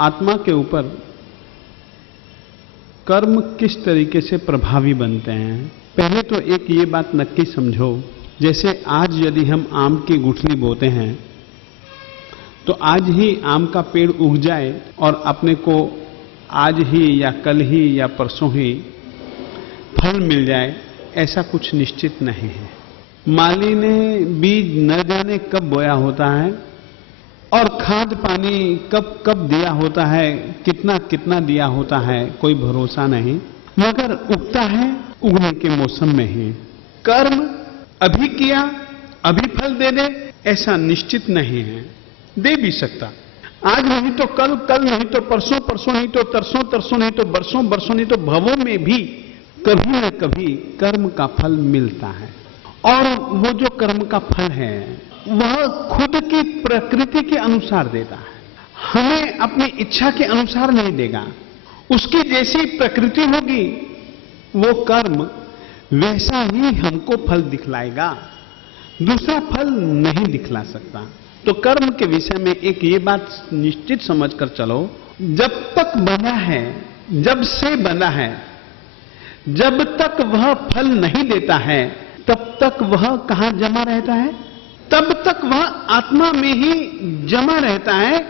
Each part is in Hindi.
आत्मा के ऊपर कर्म किस तरीके से प्रभावी बनते हैं। पहले तो एक ये बात नक्की समझो, जैसे आज यदि हम आम की गुठली बोते हैं तो आज ही आम का पेड़ उग जाए और अपने को आज ही या कल ही या परसों ही फल मिल जाए, ऐसा कुछ निश्चित नहीं है। माली ने बीज न जाने कब बोया होता है और खाद पानी कब कब दिया होता है, कितना कितना दिया होता है, कोई भरोसा नहीं, मगर उगता है उगने के मौसम में ही। कर्म अभी किया अभी फल दे दे ऐसा निश्चित नहीं है, दे भी सकता, आज नहीं तो कल, कल नहीं तो परसों, परसों नहीं तो तरसों, तरसों नहीं तो बरसों, बरसों नहीं तो भवों में भी कभी न कभी कर्म का फल मिलता है। और वो जो कर्म का फल है वह खुद की प्रकृति के अनुसार देता है, हमें अपनी इच्छा के अनुसार नहीं देगा। उसकी जैसी प्रकृति होगी वो कर्म वैसा ही हमको फल दिखलाएगा, दूसरा फल नहीं दिखला सकता। तो कर्म के विषय में एक ये बात निश्चित समझकर चलो, जब तक बंधा है, जब से बंधा है, जब तक वह फल नहीं देता है तब तक वह कहां जमा रहता है, तब तक वह आत्मा में ही जमा रहता है।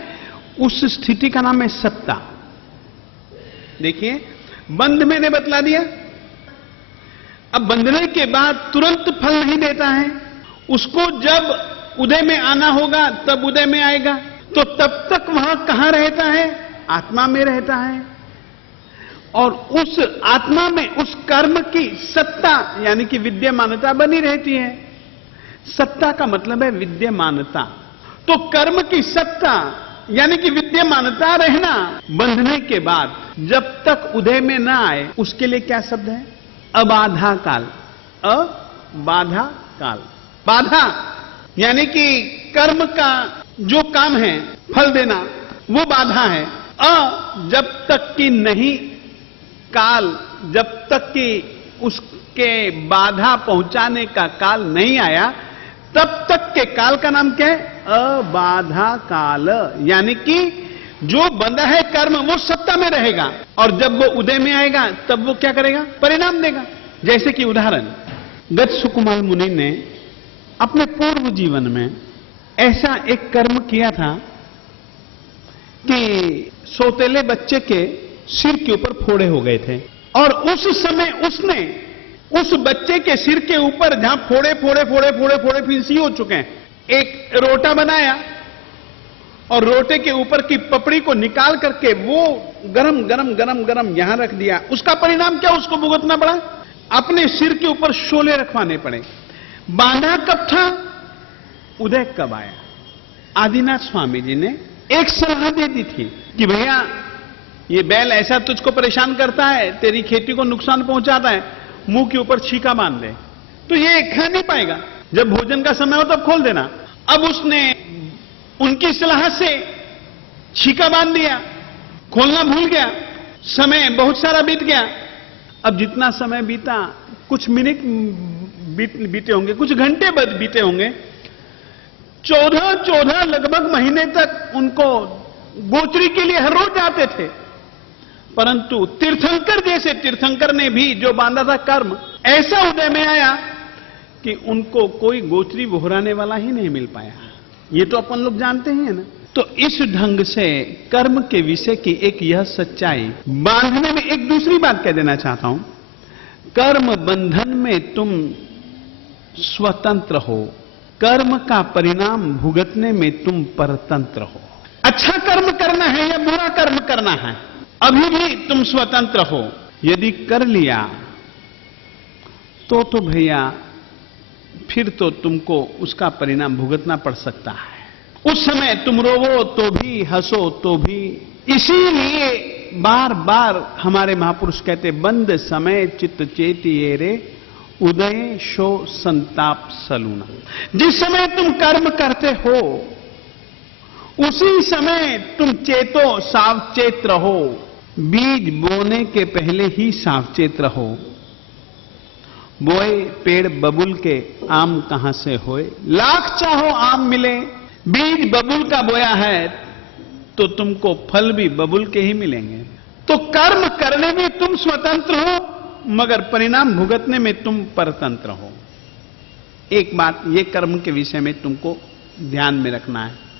उस स्थिति का नाम है सत्ता। देखिए, बंध मैंने बतला दिया, अब बंधने के बाद तुरंत फल नहीं देता है, उसको जब उदय में आना होगा तब उदय में आएगा, तो तब तक वह कहां रहता है, आत्मा में रहता है। और उस आत्मा में उस कर्म की सत्ता यानी कि विद्यमानता बनी रहती है। सत्ता का मतलब है विद्यमानता, तो कर्म की सत्ता यानी कि विद्यमानता रहना बंधने के बाद जब तक उदय में ना आए, उसके लिए क्या शब्द है, अबाधा काल। अबाधा काल, बाधा यानी कि कर्म का जो काम है फल देना वो बाधा है। जब तक कि नहीं काल, जब तक कि उसके बाधा पहुंचाने का काल नहीं आया तब तक के काल का नाम क्या है, अबाधा काल। यानी कि जो बंधा है कर्म वो सत्ता में रहेगा और जब वो उदय में आएगा तब वो क्या करेगा, परिणाम देगा। जैसे कि उदाहरण, गत सुकुमार मुनि ने अपने पूर्व जीवन में ऐसा एक कर्म किया था कि सौतेले बच्चे के सिर के ऊपर फोड़े हो गए थे और उस समय उसने उस बच्चे के सिर के ऊपर जहां फोड़े फोड़े फोड़े फोड़े फोड़े फिंसी हो चुके हैं, एक रोटा बनाया और रोटे के ऊपर की पपड़ी को निकाल करके वो गरम गरम गरम गरम यहां रख दिया। उसका परिणाम क्या, उसको भुगतना पड़ा, अपने सिर के ऊपर शोले रखवाने पड़े। बांधा कब था, उदय कब आया। आदिनाथ स्वामी जी ने एक सलाह दे दी थी कि भैया ये बैल ऐसा तुझको परेशान करता है, तेरी खेती को नुकसान पहुंचाता है, मुंह के ऊपर छीका बांध दे, तो ये खा नहीं पाएगा, जब भोजन का समय हो तब खोल देना। अब उसने उनकी सलाह से छीका बांध दिया, खोलना भूल गया, समय बहुत सारा बीत गया। अब जितना समय बीता, कुछ मिनट बीते होंगे, कुछ घंटे बीते होंगे, 14 लगभग महीने तक उनको गोचरी के लिए हर रोज जाते थे, परंतु तीर्थंकर जैसे तीर्थंकर ने भी जो बांधा था कर्म ऐसा उदय में आया कि उनको कोई गोचरी बोहराने वाला ही नहीं मिल पाया। ये तो अपन लोग जानते ही है ना। तो इस ढंग से कर्म के विषय की एक यह सच्चाई बांधने में एक दूसरी बात कह देना चाहता हूं, कर्म बंधन में तुम स्वतंत्र हो, कर्म का परिणाम भुगतने में तुम परतंत्र हो। अच्छा कर्म करना है या बुरा कर्म करना है, अभी भी तुम स्वतंत्र हो। यदि कर लिया तो भैया फिर तो तुमको उसका परिणाम भुगतना पड़ सकता है। उस समय तुम रोवो तो भी, हंसो तो भी। इसीलिए बार बार हमारे महापुरुष कहते, बंद समय चित्त चेतिये रे, उदय शो संताप सलूना। जिस समय तुम कर्म करते हो उसी समय तुम चेतो, सावचेत रहो। बीज बोने के पहले ही सावचेत रहो। बोए पेड़ बबुल के, आम कहां से होए। लाख चाहो आम मिले, बीज बबुल का बोया है तो तुमको फल भी बबूल के ही मिलेंगे। तो कर्म करने में तुम स्वतंत्र हो, मगर परिणाम भुगतने में तुम परतंत्र हो। एक बात ये कर्म के विषय में तुमको ध्यान में रखना है।